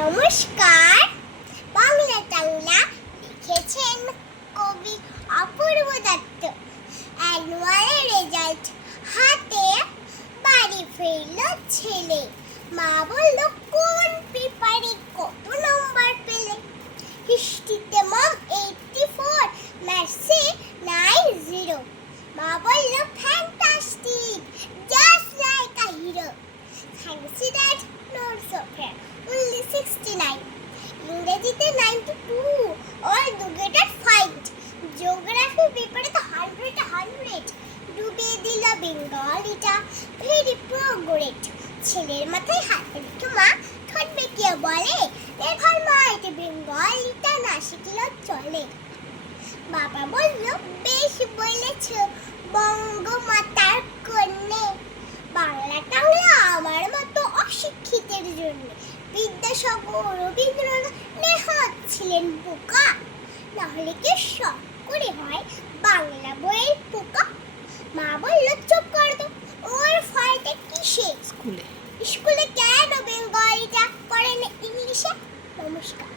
নমস্কার। বাংলা টাংলা লিখেছেন কবি অপূর্ব দত্ত। অ্যানুয়াল রেজাল্ট হাতে বাড়ি ফিরল ছেলে। মা বলল কোন পেপারে কত নম্বর পেলে। হিস্ট্রিতে মম 84, ম্যাথসে 90। মা বলল fantastic, just like a hero. Thanks dad, not so fair, only 69। ইংরেজিতে 92, all do get at 5। Geography পেপারে তো 100 ডুবিয়ে দিল বেঙ্গলিটা, ভেরি প্রোগ্রেট। ছেলের মাথায় হাত রেখে মা ঠোঁট বেঁকিয়ে বলে, এবার মা এটা বেঙ্গলিটা না শিখলেও চলে। বাবা বলল, বেশ বলেছ বঙ্গমাতার কন্যে। বাংলা টাংলা আমার মতো অশিক্ষিতের জন্য। বিদ্যাসাগর, রবীন্দ্রনাথ, নেহাত ছিলেন বোকা, নাহলে কি শখ করে হয় বাংলা বইয়ের পোকা। মা বলল, চুপ কর তো, ওর ফলটা কিসে? স্কুলে কেন বেঙ্গলিটা পড়ে না ইংলিশে? নমস্কার।